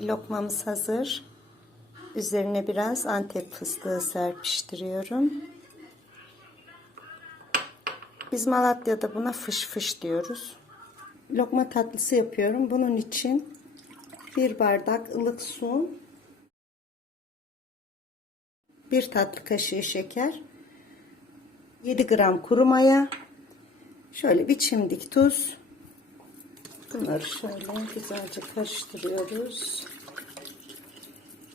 Lokmamız hazır. Üzerine biraz antep fıstığı serpiştiriyorum. Biz Malatya'da buna fış fış diyoruz. Lokma tatlısı yapıyorum. Bunun için bir bardak ılık su, bir tatlı kaşığı şeker, 7 gram kuru maya, şöyle bir çimdik tuz. Bunları şöyle güzelce karıştırıyoruz.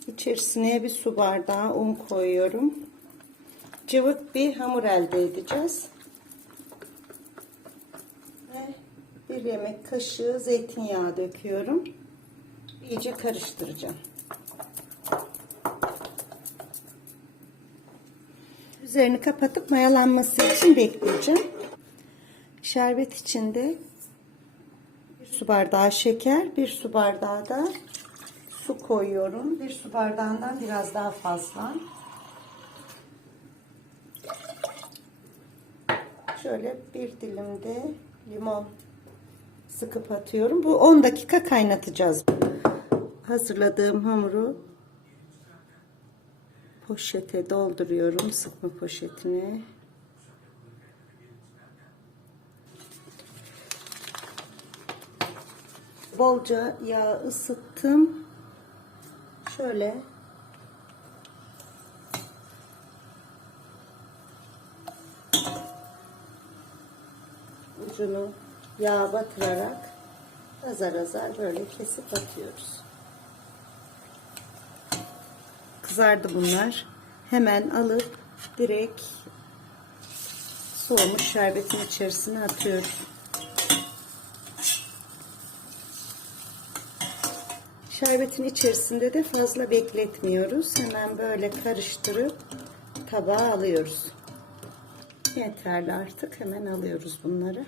İçerisine bir su bardağı un koyuyorum. Cıvık bir hamur elde edeceğiz. Ve bir yemek kaşığı zeytinyağı döküyorum. İyice karıştıracağım. Üzerini kapatıp mayalanması için bekleyeceğim. Şerbet içinde bir su bardağı şeker, bir su bardağı da su koyuyorum. Bir su bardağından biraz daha fazla. Şöyle bir dilim de limon sıkıp atıyorum. Bu 10 dakika kaynatacağız. Hazırladığım hamuru poşete dolduruyorum. Sıkma poşetine. Bolca yağ ısıttım. Şöyle ucunu yağa batırarak azar azar böyle kesip atıyoruz. Kızardı bunlar. Hemen alıp direkt soğumuş şerbetin içerisine atıyorum. Şerbetin içerisinde de fazla bekletmiyoruz. Hemen böyle karıştırıp tabağa alıyoruz. Yeterli artık. Hemen alıyoruz bunları.